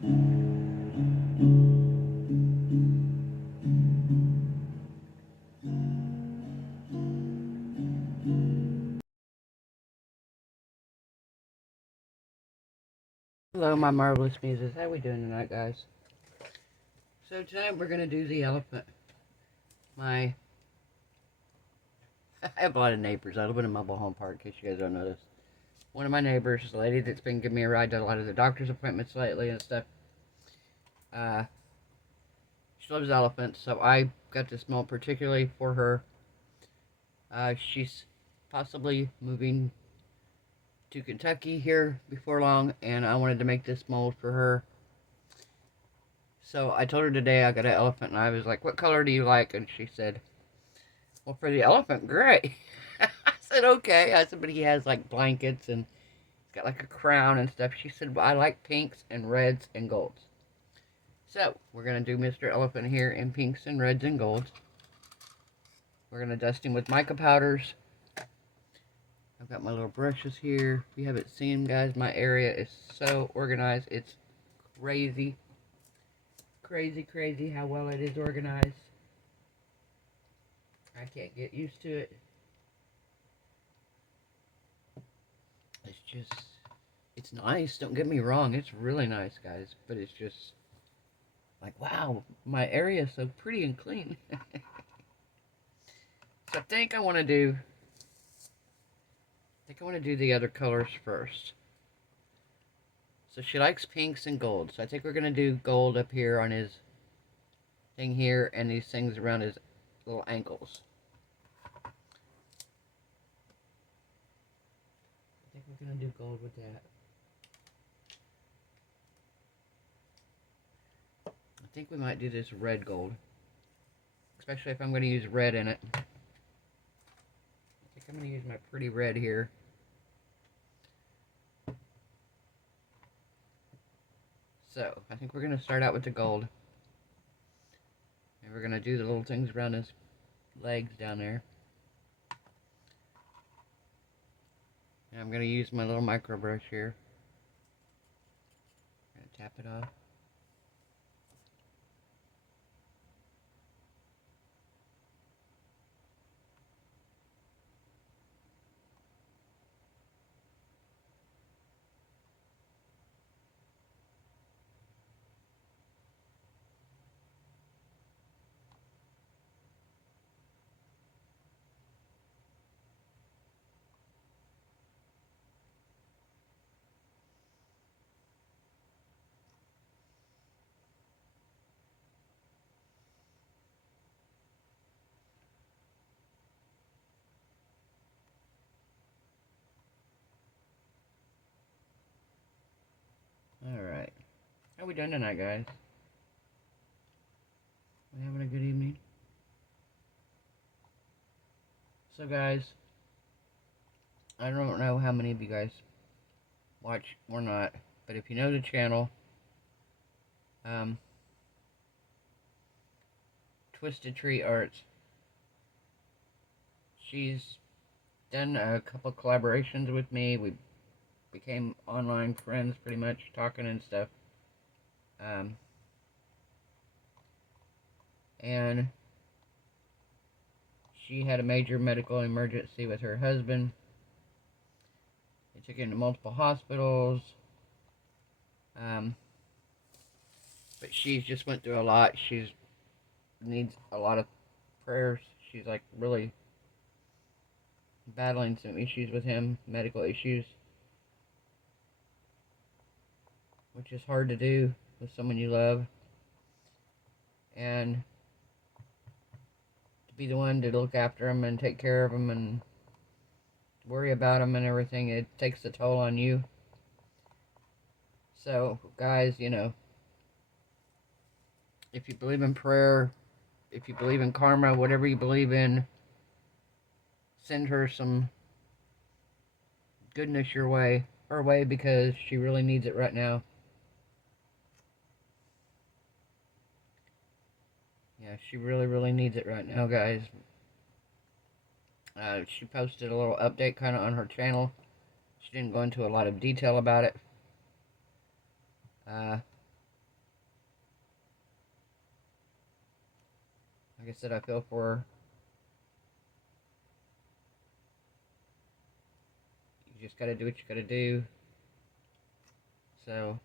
Hello, my marvelous muses. How we doing tonight, guys? So tonight we're gonna do the elephant. I have a lot of neighbors. I live in a mobile home park, in case you guys don't know this. One of my neighbors, the lady that's been giving me a ride to a lot of the doctor's appointments lately and stuff. She loves elephants, so I got this mold particularly for her. She's possibly moving to Kentucky here before long, and I wanted to make this mold for her. So I told her today I got an elephant, and I was like, "What color do you like?" And she said, "Well, for the elephant, gray." I said, "Okay." I said, "But he has like blankets and he's got like a crown and stuff." She said, "Well, I like pinks and reds and golds." So we're gonna do Mr. Elephant here in pinks and reds and golds. We're gonna dust him with mica powders. I've got my little brushes here. If you haven't seen, guys, my area is so organized. It's crazy. Crazy, crazy how well it is organized. I can't get used to it. It's just, it's nice. Don't get me wrong. It's really nice, guys. But it's just like, wow, my area is so pretty and clean. So I think I want to do the other colors first. So she likes pinks and gold. So I think we're going to do gold up here on his thing here and these things around his little ankles. I think we're going to do gold with that. I think we might do this red gold. Especially if I'm going to use red in it. I think I'm going to use my pretty red here. So, I think we're going to start out with the gold. And we're going to do the little things around his legs down there. And I'm going to use my little micro brush here. I'm going to tap it off. Alright. How we doing tonight, guys? We having a good evening? So, guys, I don't know how many of you guys watch or not, but if you know the channel, Twisted Tree Arts, she's done a couple collaborations with me. We became online friends pretty much, talking and stuff. And she had a major medical emergency with her husband. They took her into multiple hospitals. But she's just went through a lot. She's needs a lot of prayers. She's like really battling some issues with him, medical issues, which is hard to do with someone you love. And to be the one to look after him and take care of him and worry about him and everything, it takes a toll on you. So, guys, you know, if you believe in prayer, if you believe in karma, whatever you believe in, send her some goodness her way, because she really needs it right now. Yeah, she really, really needs it right now, guys. She posted a little update kind of on her channel. She didn't go into a lot of detail about it. Like I said, I feel for her. You just gotta do what you gotta do. So,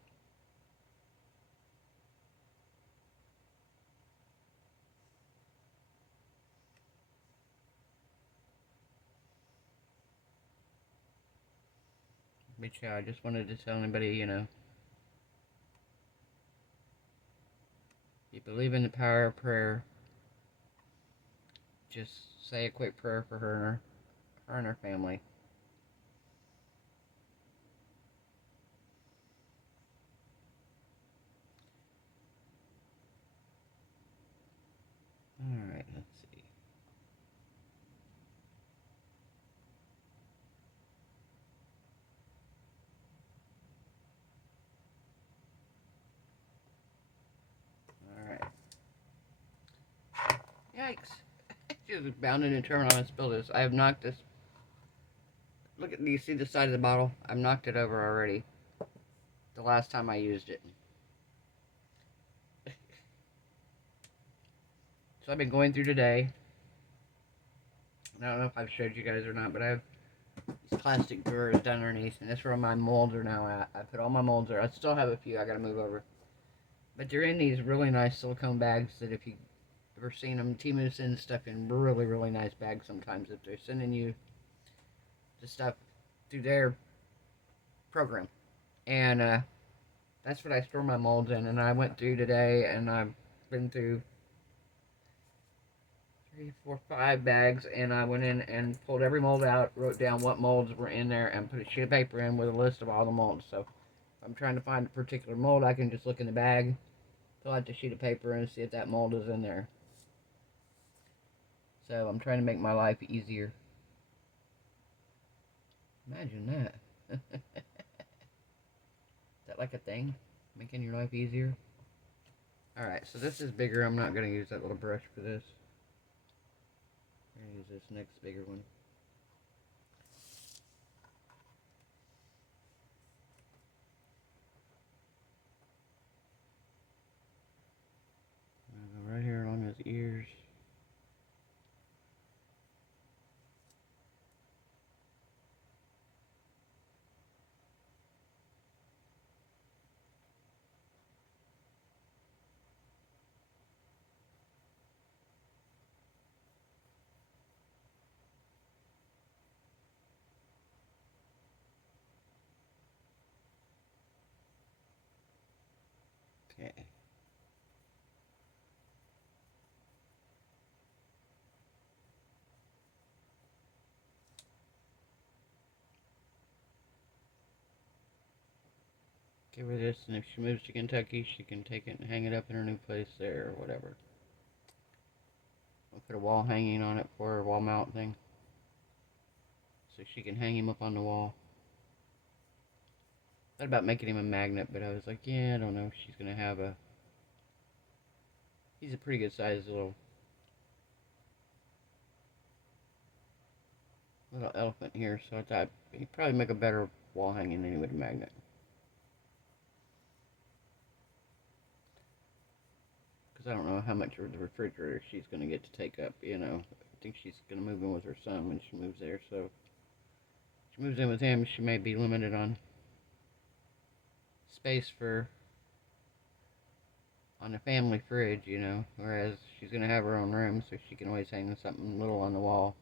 but yeah, I just wanted to tell anybody, you know, you believe in the power of prayer, just say a quick prayer for her and her family. Alright, let's see. Alright. Yikes. Just bound and determined on to spill this. I have knocked this. Look at, do you see the side of the bottle? I've knocked it over already. The last time I used it. So I've been going through today. I don't know if I've showed you guys or not, but I have these plastic drawers down underneath, and that's where my molds are now at. I put all my molds there. I still have a few I gotta move over. But they're in these really nice silicone bags that if you ever seen them, Temu sends stuff in really, really nice bags sometimes if they're sending you the stuff through their program. And that's what I store my molds in. And I went through today, and I've been through 3, 4, 5 bags, and I went in and pulled every mold out, wrote down what molds were in there, and put a sheet of paper in with a list of all the molds. So if I'm trying to find a particular mold, I can just look in the bag, pull out the sheet of paper, and see if that mold is in there. So I'm trying to make my life easier. Imagine that. Is that like a thing? Making your life easier? Alright, so this is bigger. I'm not going to use that little brush for this. I'm going to use this next bigger one. I'll go right here along his ears. Okay. Give her this, and if she moves to Kentucky, she can take it and hang it up in her new place there, or whatever. I'll put a wall hanging on it for her, wall mount thing. So she can hang him up on the wall. Thought about making him a magnet, but I was like, yeah, I don't know if she's going to have a... He's a pretty good sized little elephant here, so I thought he'd probably make a better wall hanging than he would a magnet. Because I don't know how much of the refrigerator she's going to get to take up, you know. I think she's going to move in with her son when she moves there, so... If she moves in with him, she may be limited on space for... on a family fridge, you know, whereas she's going to have her own room, so she can always hang something little on the wall.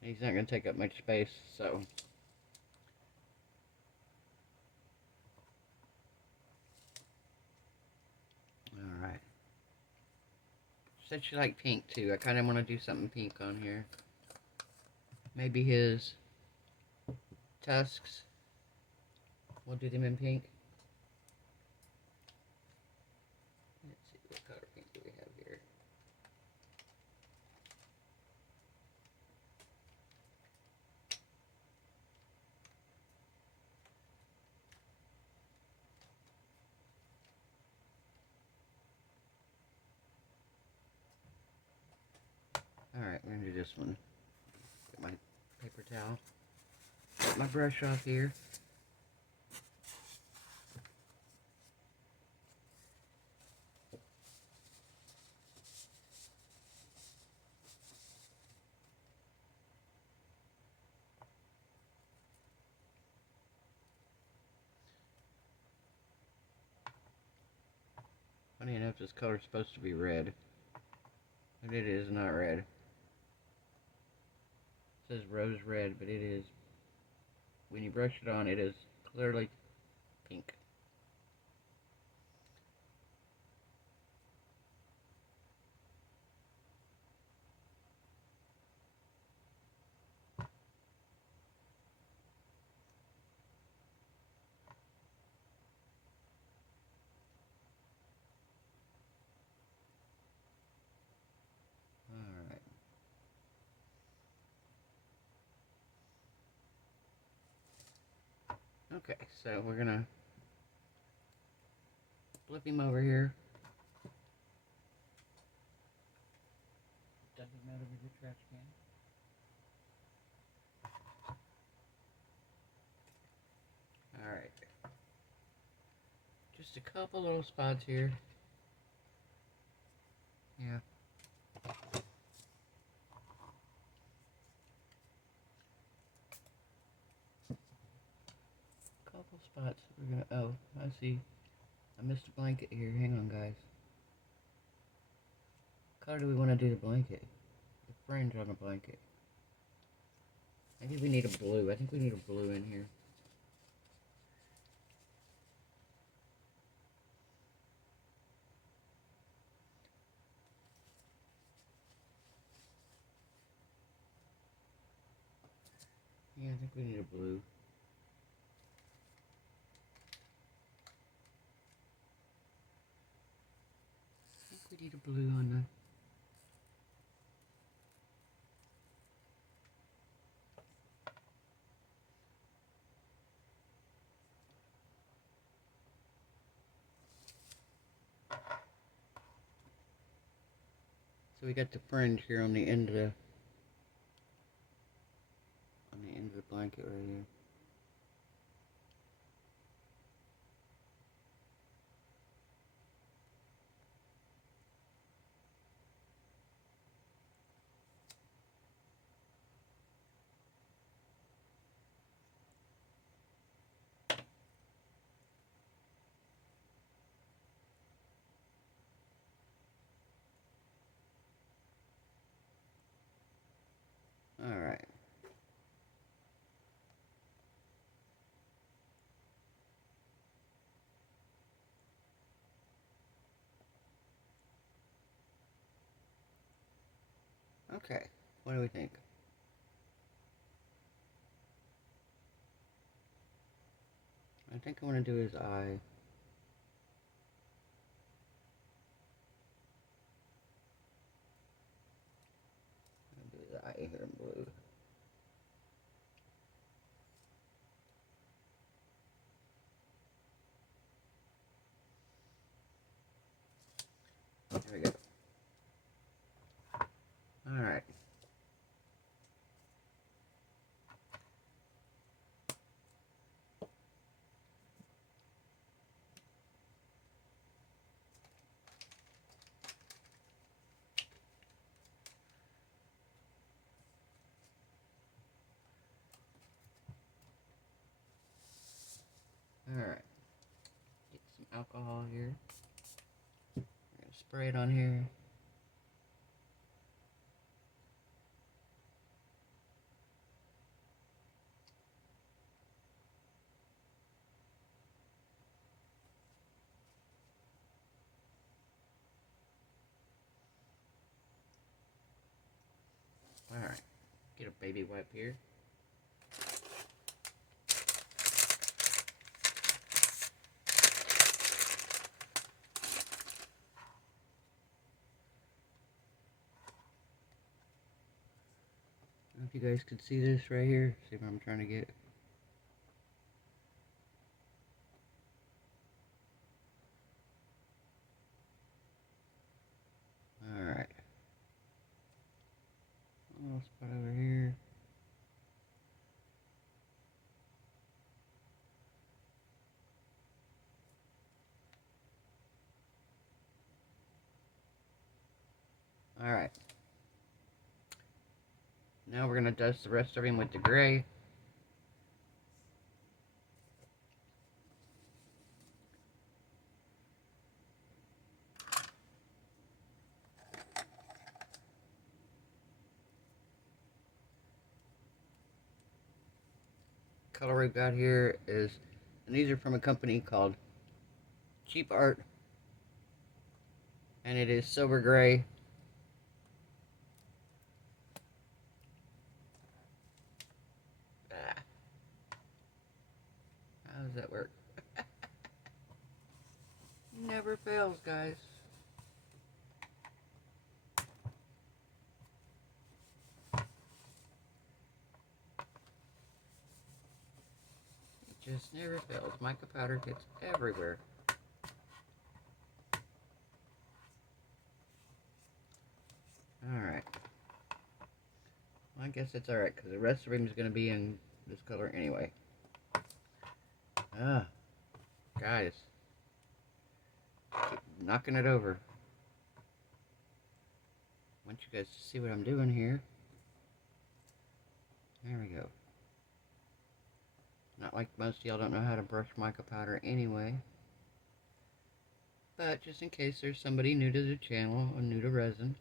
He's not going to take up much space, so... Alright. She said she liked pink, too. I kind of want to do something pink on here. Maybe his tusks. We'll do them in pink. Let's see, what color pink do we have here? Alright, we're going to do this one. Get my paper towel. Get my brush off here. Funny enough, this color is supposed to be red, but it is not red. It says rose red, but it is, when you brush it on, it is clearly pink. Alright. Okay, so we're gonna flip him over here. Dump him out over the trash can. Alright. Just a couple little spots here. Yeah. Couple spots. We're gonna, oh, I see. I missed a blanket here. Hang on, guys. What color do we want to do the blanket? The fringe on the blanket. Maybe we need a blue. I think we need a blue in here. Yeah, I think we need a blue. I think we need a blue on the... So we got the fringe here on the end of the... on the end of the blanket right here. Alright. Okay, what do we think? I think I want to do his eye. I'll do his eye here in blue. There we go. Alright. Alright. Get some alcohol here. We're going to spray it on here. Alright. Get a baby wipe here. I don't know if you guys can see this right here. See what I'm trying to get. Alright. A little spot over here. Alright. Now we're going to dust the rest of him with the gray. color we've got here is, and these are from a company called Cheap Art, and it is silver gray. Ah, how does that work? Never fails, guys. It just never fails. Mica powder gets everywhere. Alright. Well, I guess it's alright, because the rest of him is going to be in this color anyway. Ah, guys. Keep knocking it over. I want you guys to see what I'm doing here. There we go. Not like most of y'all don't know how to brush mica powder anyway. But just in case there's somebody new to the channel or new to resin.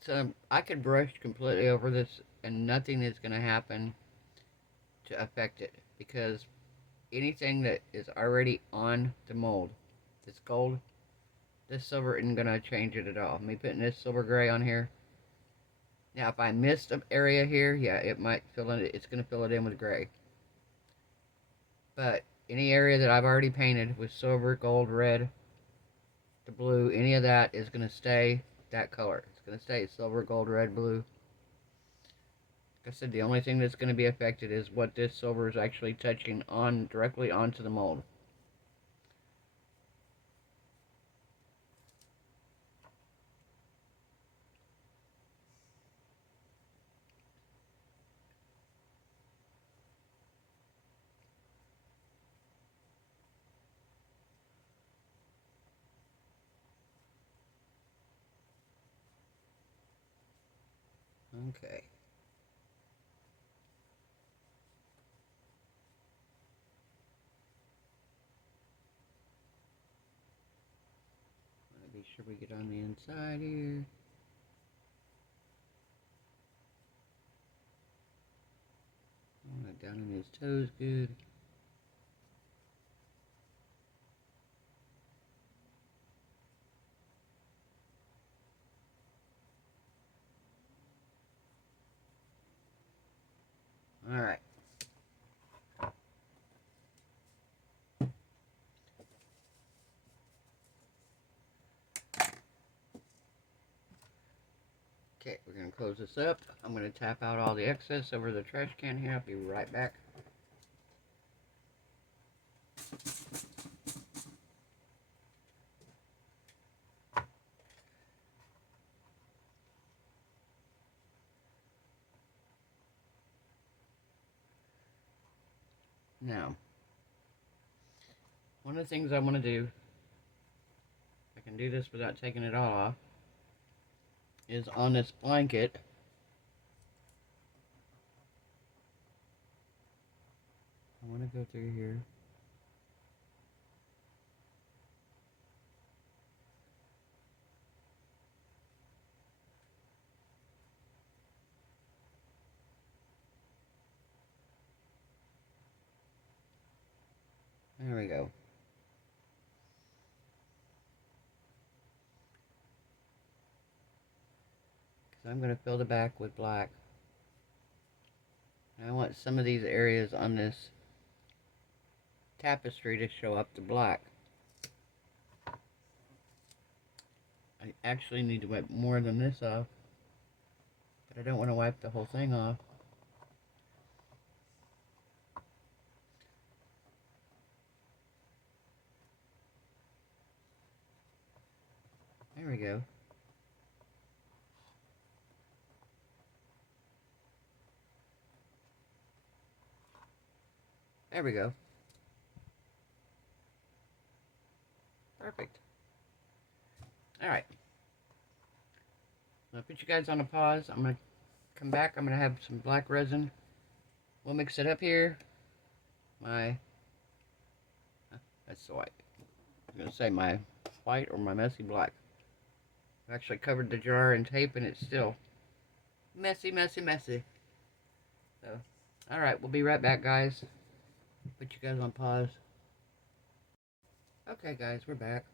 So I could brush completely over this and nothing is going to happen to affect it. Because anything that is already on the mold, this gold, this silver isn't going to change it at all. Me putting this silver gray on here. Now if I missed an area here, yeah, it might fill in, it's going to fill it in with gray. But any area that I've already painted with silver, gold, red, the blue, any of that is going to stay that color. It's going to stay silver, gold, red, blue. Like I said, the only thing that's going to be affected is what this silver is actually touching on directly onto the mold. Okay. Be sure we get on the inside here. Down in his toes good. Alright. Okay, we're going to close this up. I'm going to tap out all the excess over the trash can here. I'll be right back. Now, one of the things I want to do, I can do this without taking it all off, is on this blanket, I want to go through here. There we go. Because I'm going to fill the back with black. And I want some of these areas on this tapestry to show up the black. I actually need to wipe more than this off. But I don't want to wipe the whole thing off. There we go. There we go. Perfect. Alright. I'll put you guys on a pause. I'm going to come back. I'm going to have some black resin. We'll mix it up here. That's the white. I'm going to say my white or my messy black. I've actually covered the jar in tape and it's still messy, messy, messy. So, Alright, we'll be right back, guys. Put you guys on pause. Okay, guys, we're back.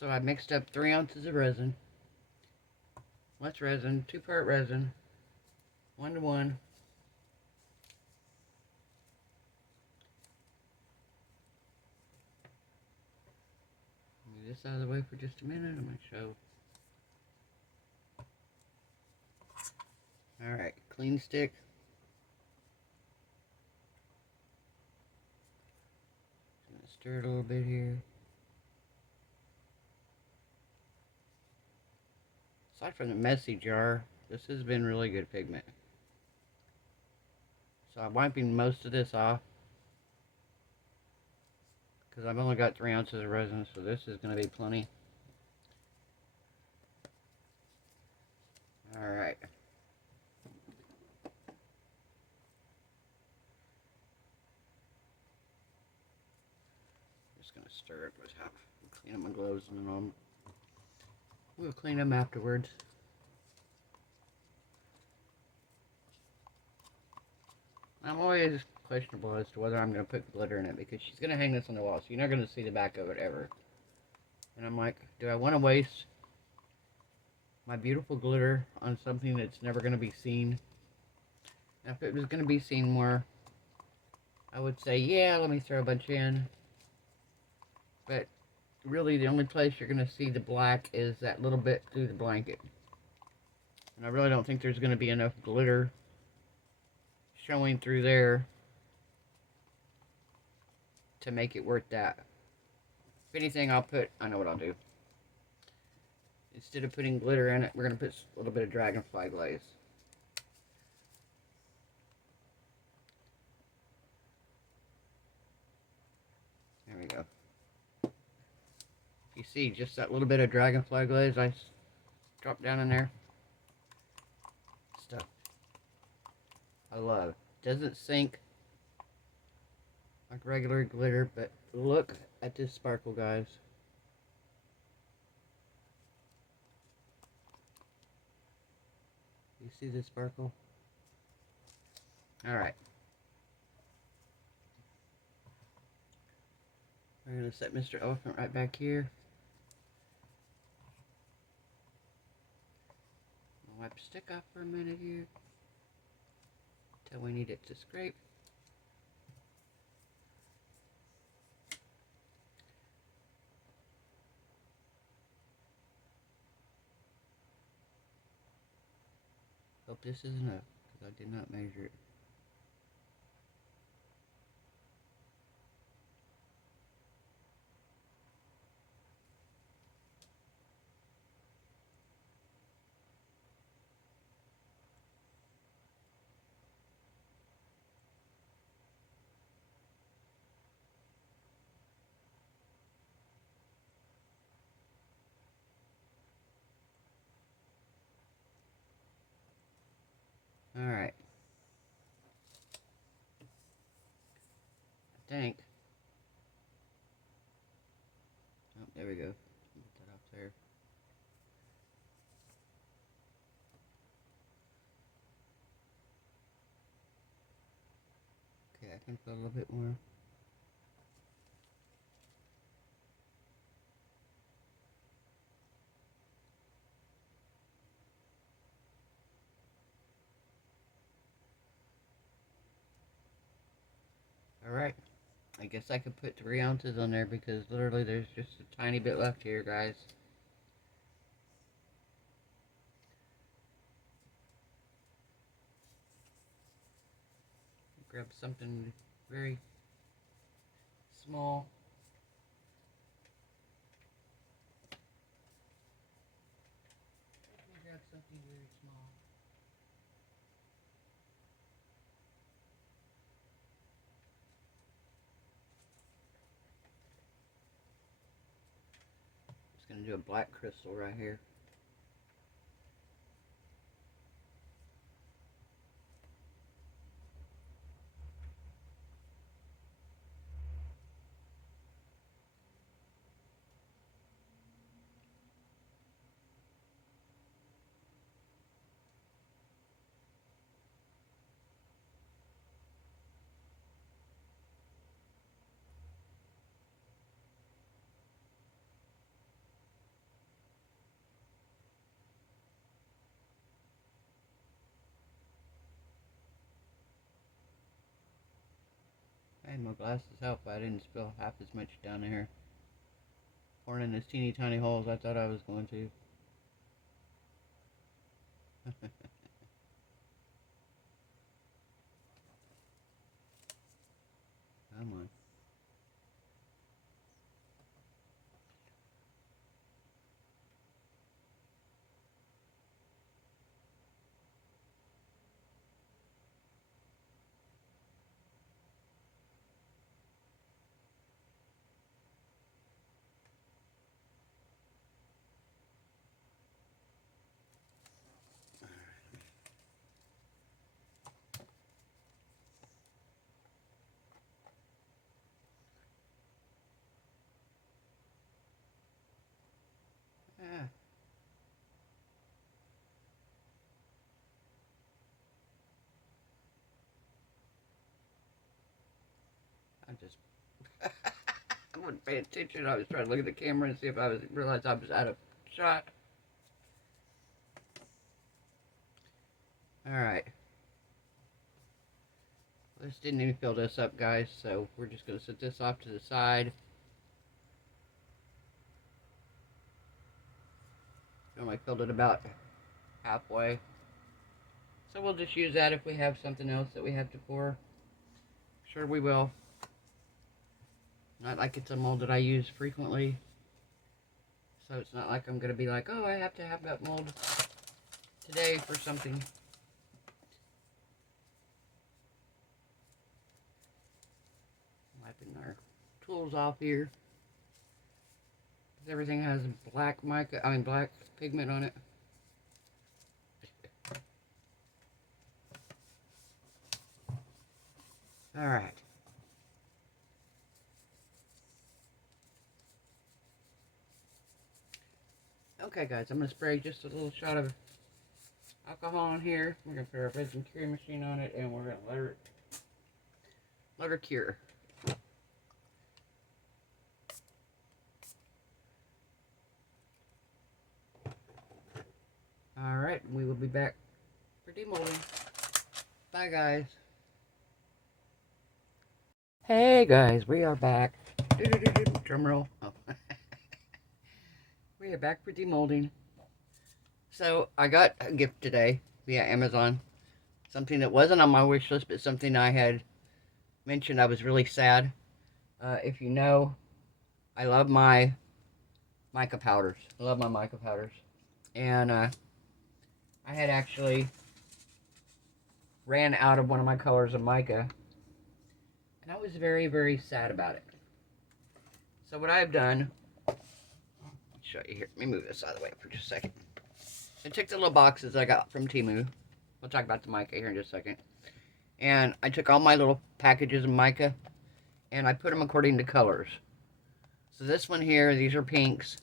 So I mixed up 3 ounces of resin. Less resin, 2-part resin, 1-to-1. Move this out of the way for just a minute. I'm going to show. Alright, clean stick. Just going to stir it a little bit here. Aside from the messy jar, this has been really good pigment. So I'm wiping most of this off, because I've only got 3 ounces of resin, so this is going to be plenty. Alright. Just going to stir it with half. Clean up my gloves and then we'll clean them afterwards. I'm always questionable as to whether I'm going to put glitter in it, because she's going to hang this on the wall, so you're not going to see the back of it ever. And I'm like, do I want to waste my beautiful glitter on something that's never going to be seen? Now, if it was going to be seen more, I would say, yeah, let me throw a bunch in. But really, the only place you're going to see the black is that little bit through the blanket. And I really don't think there's going to be enough glitter showing through there to make it worth that. If anything, I know what I'll do. Instead of putting glitter in it, we're going to put a little bit of dragonfly glaze. There we go. You see just that little bit of dragonfly glaze I dropped down in there? Stuff I love. Doesn't sink like regular glitter, but look at this sparkle, guys. You see this sparkle? Alright. We're going to set Mr. Elephant right back here. I'll wipe the stick off for a minute here until we need it to scrape. Hope this is enough, because I did not measure it. Alright. I think. Oh, there we go. Get that off there. Okay, I can put a little bit more. Alright. I guess I could put 3 ounces on there, because literally there's just a tiny bit left here, guys. Grab something very small. Grab something very small. Just gonna do a black crystal right here. Hey, my glasses help. I didn't spill half as much down there. Pouring in those teeny tiny holes I thought I was going to. Come on. Ah, I just I wasn't paying attention. I was trying to look at the camera and see if I realized I was out of shot. Alright. This didn't even fill this up, guys, so we're just going to set this off to the side. I only filled it about halfway. So we'll just use that if we have something else that we have to pour. Sure we will. Not like it's a mold that I use frequently. So it's not like I'm going to be like, oh, I have to have that mold today for something. Wiping our tools off here. Everything has black black pigment on it. Alright. Okay, guys, I'm going to spray just a little shot of alcohol on here. We're going to put our resin curing machine on it, and we're going to let her cure. Alright, we will be back for demolding. Bye, guys. Hey, guys, we are back. Drum roll. Oh. We are back for demolding. So, I got a gift today via Amazon. Something that wasn't on my wish list, but something I had mentioned I was really sad. If you know, I love my mica powders. I love my mica powders. And I had actually ran out of one of my colors of mica. And I was very, very sad about it. So what I've done, I'll show you here. Let me move this out of the way for just a second. I took the little boxes I got from Temu. We'll talk about the mica here in just a second. And I took all my little packages of mica, and I put them according to colors. So this one here, these are pinks.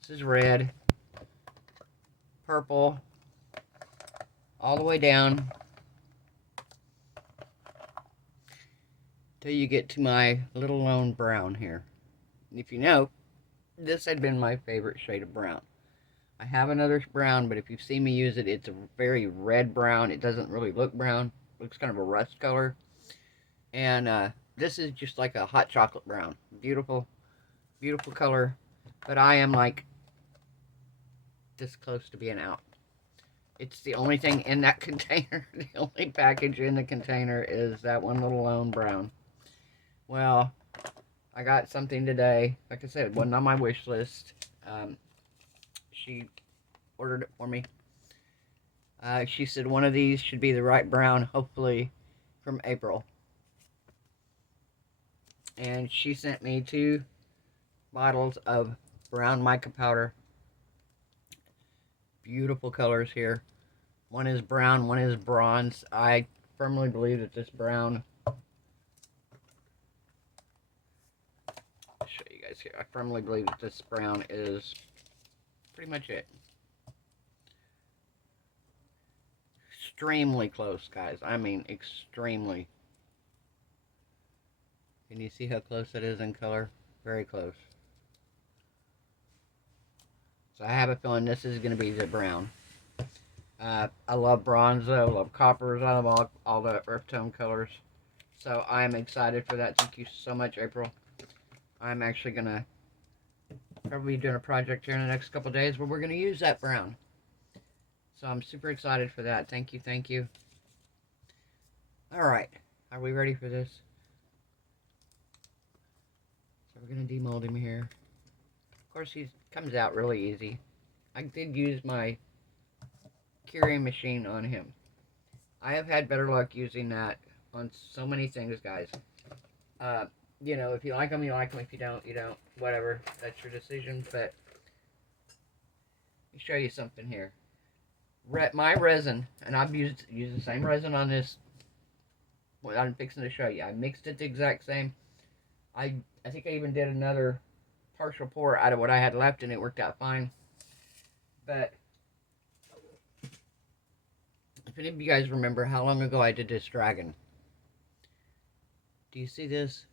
This is red, purple, all the way down till you get to my little lone brown here. And if you know, this had been my favorite shade of brown. I have another brown, but if you've seen me use it, it's a very red brown. It doesn't really look brown. It looks kind of a rust color. And this is just like a hot chocolate brown. Beautiful, beautiful color. But I am like this close to being out. It's the only thing in that container. The only package in the container is that one little lone brown. Well, I got something today. Like I said, it wasn't on my wish list. She ordered it for me. She said one of these should be the right brown, hopefully from April. And she sent me 2 bottles of brown mica powder. Beautiful colors here. One is brown, one is bronze. I firmly believe that this brown, I'll show you guys here. I firmly believe that this brown is pretty much it. Extremely close, guys. I mean, extremely. Can you see how close it is in color? Very close. So I have a feeling this is going to be the brown. I love bronze, though. I love coppers. I love all the earth tone colors. So I'm excited for that. Thank you so much, April. I'm actually going to probably be doing a project here in the next couple of days where we're going to use that brown. So I'm super excited for that. Thank you, thank you. All right. Are we ready for this? So we're going to demold him here. Of course, he comes out really easy. I did use my curing machine on him. I have had better luck using that on so many things, guys. You know, if you like them, you like them. If you don't, you don't. Whatever. That's your decision. But let me show you something here. My resin, and I've used the same resin on this. What I'm fixing to show you. I mixed it the exact same. I think I even did another partial pour out of what I had left, and it worked out fine. But if any of you guys remember how long ago I did this dragon, do you see this?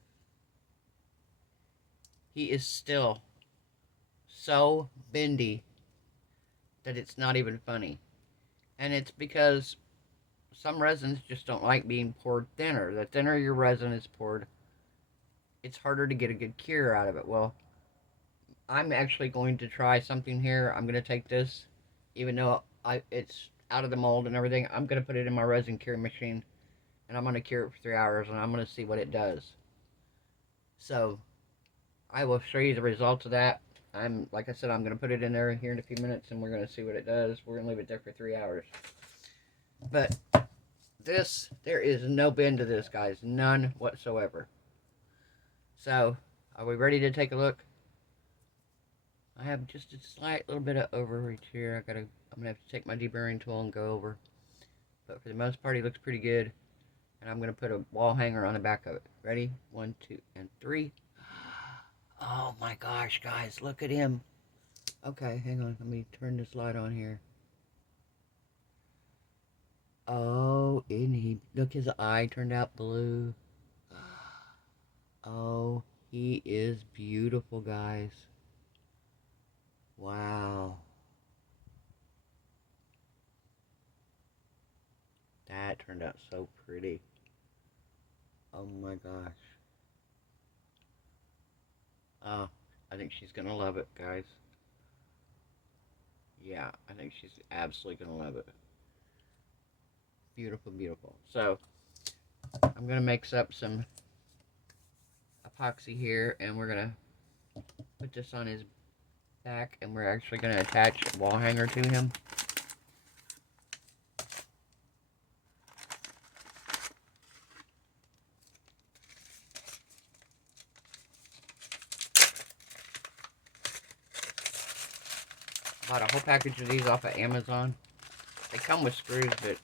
He is still so bendy that it's not even funny. And it's because some resins just don't like being poured thinner. The thinner your resin is poured, it's harder to get a good cure out of it. Well, I'm actually going to try something here. I'm going to take this, even though it's out of the mold and everything, I'm going to put it in my resin curing machine, and I'm going to cure it for 3 hours, and I'm going to see what it does. So I will show you the results of that. Like I said, I'm going to put it in there here in a few minutes, and we're going to see what it does. We're going to leave it there for 3 hours. But this, there is no bend to this, guys. None whatsoever. So, are we ready to take a look? I have just a slight little bit of overreach here. I'm going to have to take my deburring tool and go over. But for the most part, he looks pretty good. And I'm going to put a wall hanger on the back of it. Ready? 1, 2, and 3. Oh my gosh, guys, look at him. Okay, hang on. Let me turn this light on here. Oh, and he, look, his eye turned out blue. Oh, he is beautiful, guys. Wow. That turned out so pretty. Oh my gosh. Oh, I think she's gonna love it, guys. Yeah, I think she's absolutely gonna love it. Beautiful, beautiful. So, I'm gonna mix up some epoxy here, and we're gonna put this on his back, and we're actually gonna attach a wall hanger to him. Bought a whole package of these off of Amazon. They come with screws, but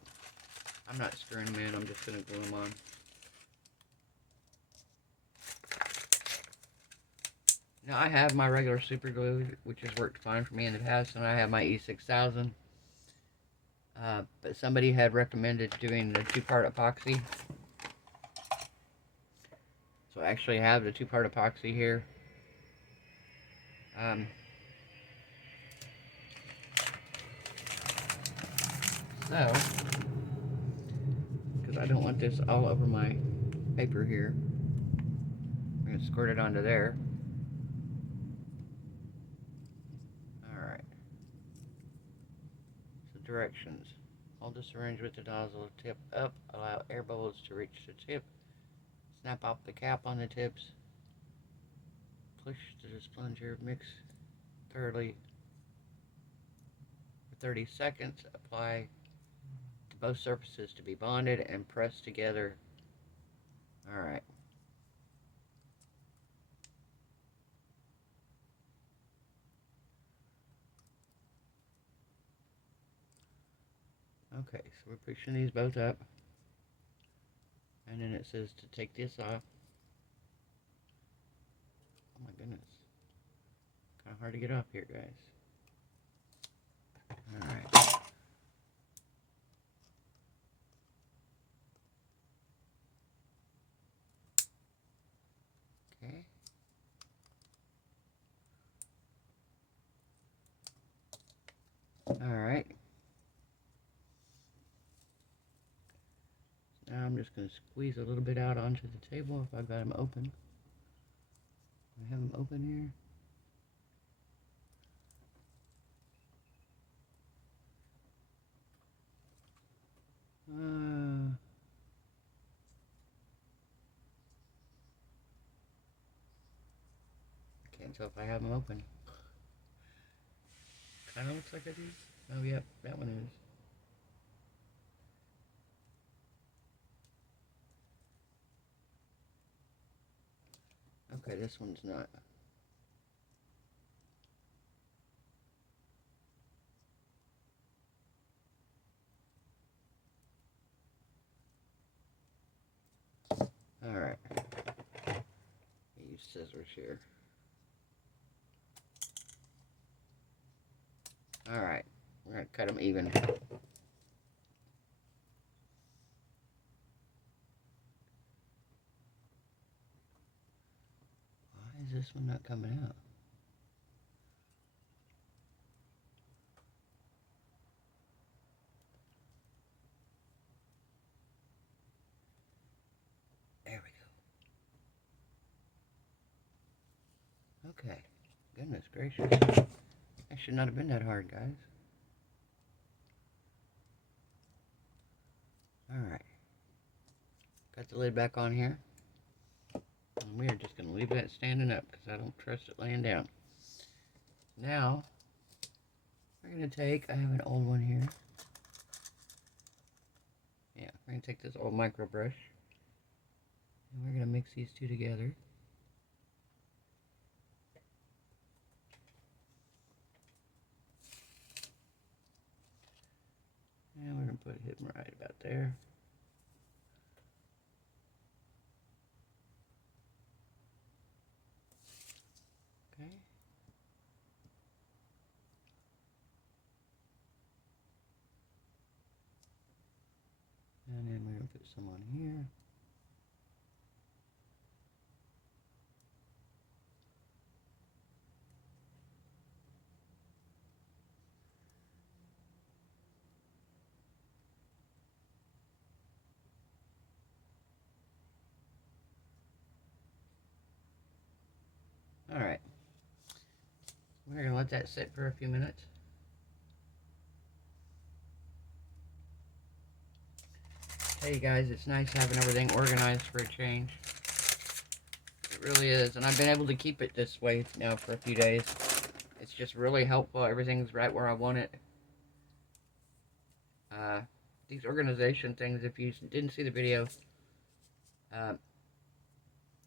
I'm not screwing them in. I'm just going to glue them on. Now, I have my regular super glue, which has worked fine for me in the past, and I have my E6000. But somebody had recommended doing the 2-part epoxy. So I actually have the 2-part epoxy here. So, because I don't want this all over my paper here, I'm going to squirt it onto there. Alright. So directions. Hold the syringe with the nozzle tip up. Allow air bubbles to reach the tip. Snap off the cap on the tips. Push to the plunger. Mix thoroughly for 30 seconds. Apply to both surfaces to be bonded and press together. Alright. Okay, so we're pushing these both up. And then it says to take this off. Oh my goodness. Kind of hard to get off here, guys. Alright. Okay. Alright. Now I'm just just going to squeeze a little bit out onto the table if I've got them open. I have them open here. I can't tell if I have them open. Kind of looks like I do. Oh, yep, that one is. Okay, this one's not. Alright. Use scissors here. Alright. We're going to cut them even. Why is this one not coming out? There we go. Okay. Goodness gracious. That should not have been that hard, guys. Alright. Got the lid back on here. And we are just going to leave that standing up because I don't trust it laying down. Now, we're going to take, I have an old one here. Yeah, we're going to take this old micro brush. And we're going to mix these two together. And we're going to put him right about there. Okay. And then we're going to put some on here. Alright. We're going to let that sit for a few minutes. Hey guys, it's nice having everything organized for a change. It really is, and I've been able to keep it this way now for a few days. It's just really helpful. Everything's right where I want it. These organization things, if you didn't see the video,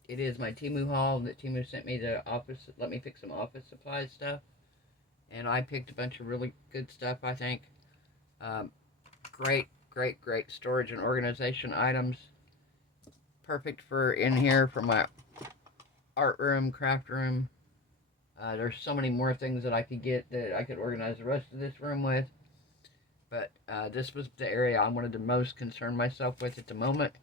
it is my Temu haul that Temu sent me the office, let me pick some office supplies stuff. And I picked a bunch of really good stuff, I think. Great storage and organization items. Perfect for in here for my art room, craft room. There's so many more things that I could get that I could organize the rest of this room with. But this was the area I wanted to most concern myself with at the moment,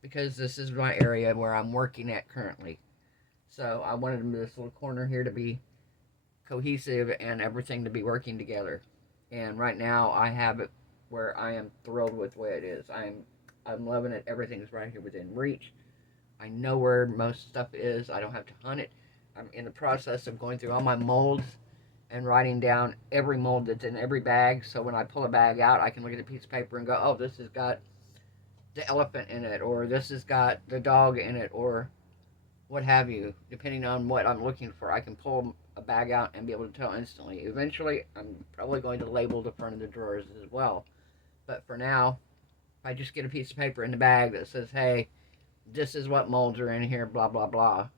because this is my area where I'm working at currently. So I wanted this little corner here to be cohesive and everything to be working together. And right now I have it where I am thrilled with the way it is. I'm loving it. Everything's right here within reach. I know where most stuff is. I don't have to hunt it. I'm in the process of going through all my molds and writing down every mold that's in every bag, so when I pull a bag out, I can look at the piece of paper and go, oh, this has got the elephant in it, or this has got the dog in it, or what have you. Depending on what I'm looking for, I can pull a bag out and be able to tell instantly. Eventually, I'm probably going to label the front of the drawers as well. But for now, if I just get a piece of paper in the bag that says, hey, this is what molds are in here, blah, blah, blah.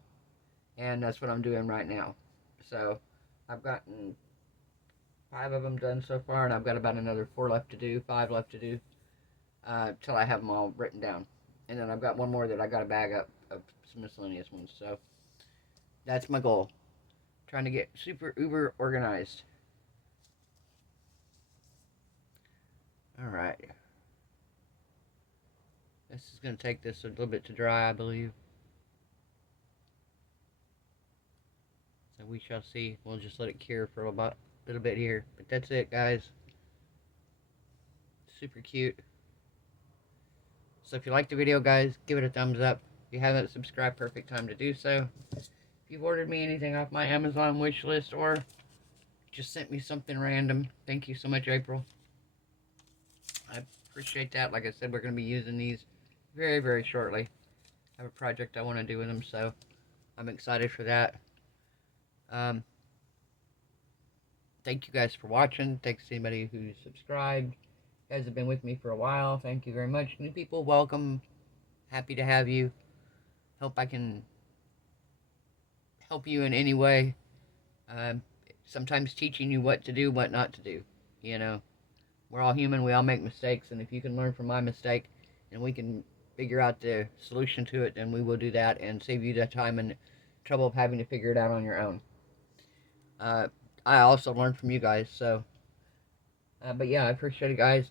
And that's what I'm doing right now. So I've gotten 5 of them done so far, and I've got about another 4 left to do, 5 left to do, till I have them all written down. And then I've got one more that I got to bag up of some miscellaneous ones. So that's my goal. Trying to get super uber organized. Alright. This is going to take this a little bit to dry, I believe. So we shall see. We'll just let it cure for a little bit here. But that's it, guys. Super cute. So if you like the video, guys, give it a thumbs up. If you haven't subscribed, perfect time to do so. If you've ordered me anything off my Amazon wish list or just sent me something random, thank you so much, April. I appreciate that. Like I said, we're going to be using these very, very shortly. I have a project I want to do with them, so I'm excited for that. Thank you guys for watching. Thanks to anybody who's subscribed. You guys have been with me for a while. Thank you very much. New people, welcome. Happy to have you. Hope I can help you in any way. Sometimes teaching you what to do, what not to do. You know, we're all human. We all make mistakes. And if you can learn from my mistake and we can figure out the solution to it, then we will do that and save you the time and trouble of having to figure it out on your own. I also learned from you guys, so. But yeah, I appreciate it, guys.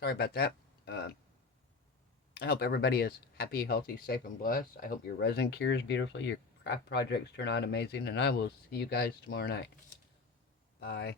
Sorry about that. I hope everybody is happy, healthy, safe, and blessed. I hope your resin cures beautifully, your craft projects turn out amazing, and I will see you guys tomorrow night. Bye.